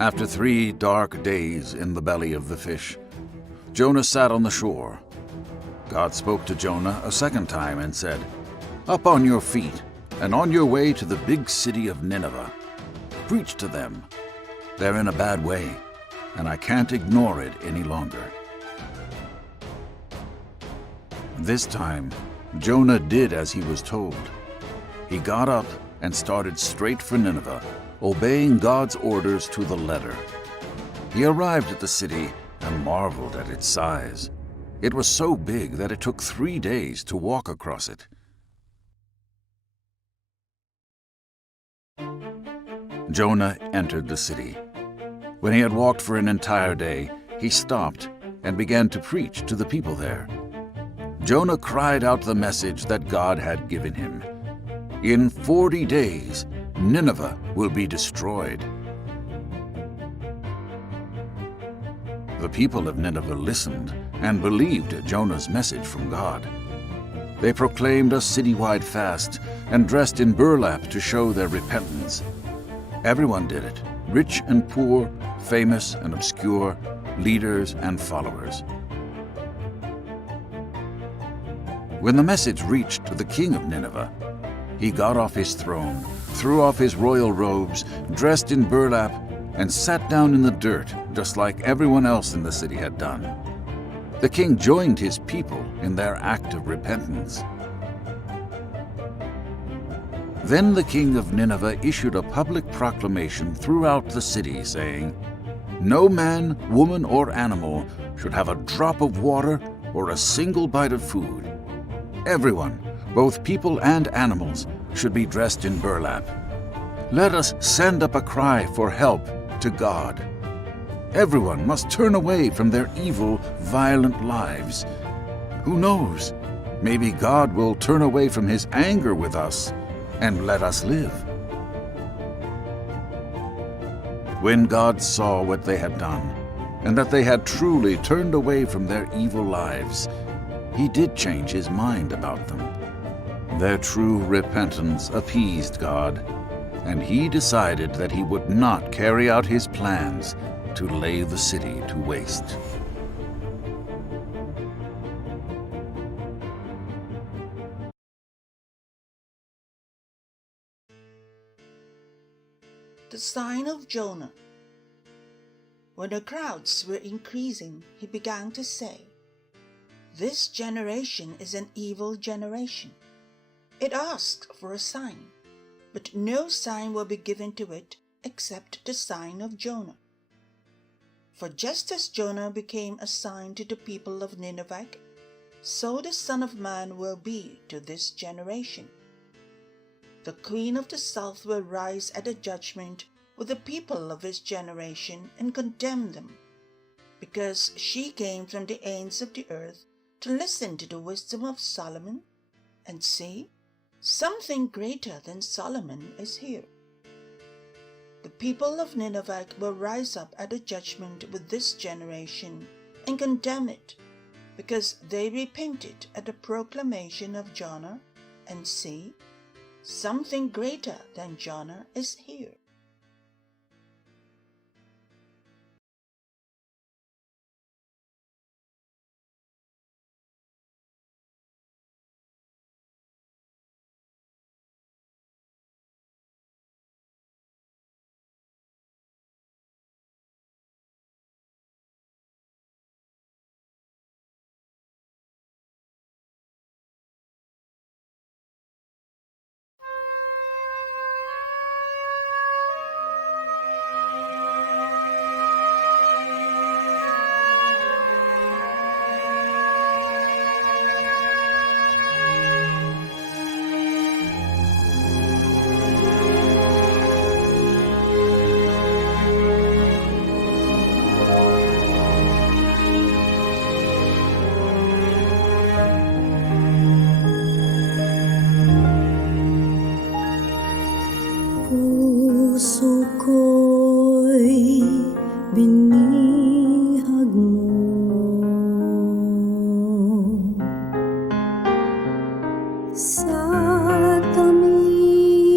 After 3 dark days in the belly of the fish, Jonah sat on the shore. God spoke to Jonah a second time and said, "Up on your feet, and on your way to the big city of Nineveh. Preach to them. They're in a bad way, and I can't ignore it any longer." This time, Jonah did as he was told. He got up and started straight for Nineveh, obeying God's orders to the letter. He arrived at the city and marveled at its size. It was so big that it took 3 days to walk across it. Jonah entered the city. When he had walked for an entire day, he stopped and began to preach to the people there. Jonah cried out the message that God had given him. In 40 days, Nineveh will be destroyed. The people of Nineveh listened and believed Jonah's message from God. They proclaimed a citywide fast and dressed in burlap to show their repentance. Everyone did it, rich and poor, famous and obscure, leaders and followers. When the message reached the king of Nineveh, he got off his throne, threw off his royal robes, dressed in burlap, and sat down in the dirt, just like everyone else in the city had done. The king joined his people in their act of repentance. Then the king of Nineveh issued a public proclamation throughout the city, saying, "No man, woman, or animal should have a drop of water or a single bite of food. Everyone, both people and animals, should be dressed in burlap. Let us send up a cry for help to God. Everyone must turn away from their evil, violent lives. Who knows? Maybe God will turn away from his anger with us and let us live." When God saw what they had done, and that they had truly turned away from their evil lives, he did change his mind about them. Their true repentance appeased God, and he decided that he would not carry out his plans to lay the city to waste. The sign of Jonah. When the crowds were increasing, he began to say, "This generation is an evil generation. It asks for a sign, but no sign will be given to it except the sign of Jonah. For just as Jonah became a sign to the people of Nineveh, so the Son of Man will be to this generation. The queen of the south will rise at the judgment with the people of his generation and condemn them, because she came from the ends of the earth to listen to the wisdom of Solomon, and see, something greater than Solomon is here. The people of Nineveh will rise up at the judgment with this generation and condemn it, because they repented at the proclamation of Jonah, and see, something greater than Jonah is here." Puso ko'y binihag mo, sa tamis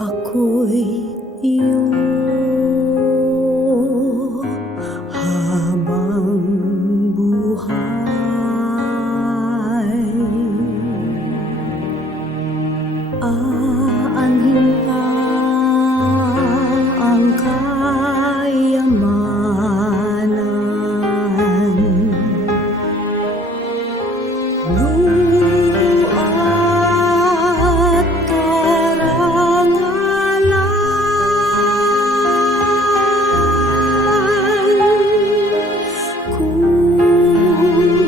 ako'y iyo habang buhay. Aanhin pa ang kayamanan, luho at karangalan, kung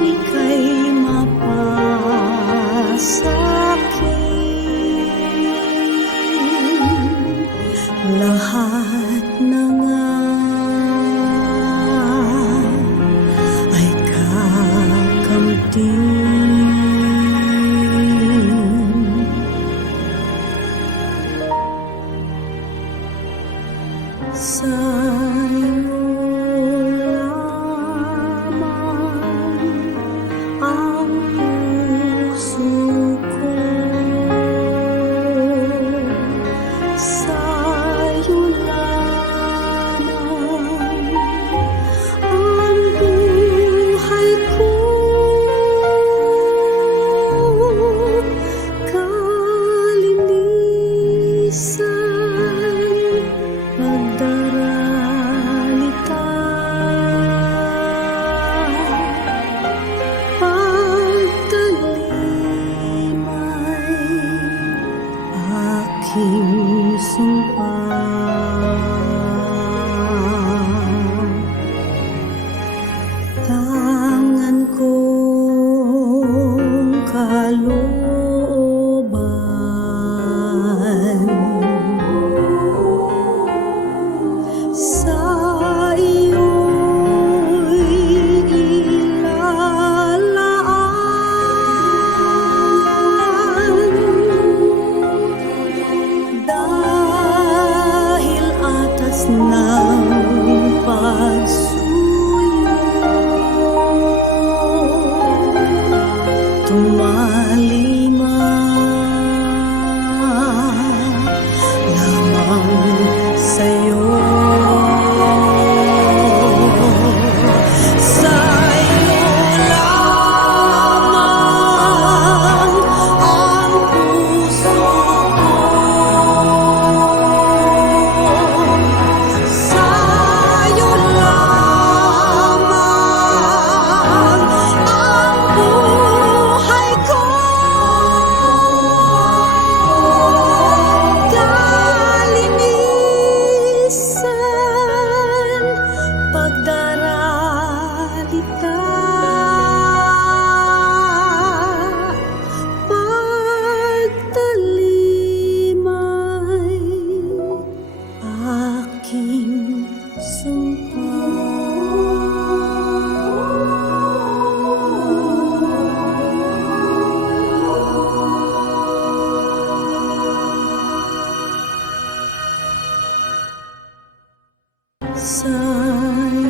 ika'y mapasakin, lahat na nga ay kakamtin. Sa'yo lamang ang puso ko, sa'yo lamang ang buhay ko, kalinisan, pagdaralita, pagtalimay, aking sumpa. Tangan kong kalooban, sa iyo'y ilalaan, dahil atas ng pagsuyo, tumalima lamang sa'yo. Sa'yo lamang ang puso ko, sa'yo lamang ang buhay ko, kalinisan, pagdaralita, pagtalimay, aking sumpa. Sa'yo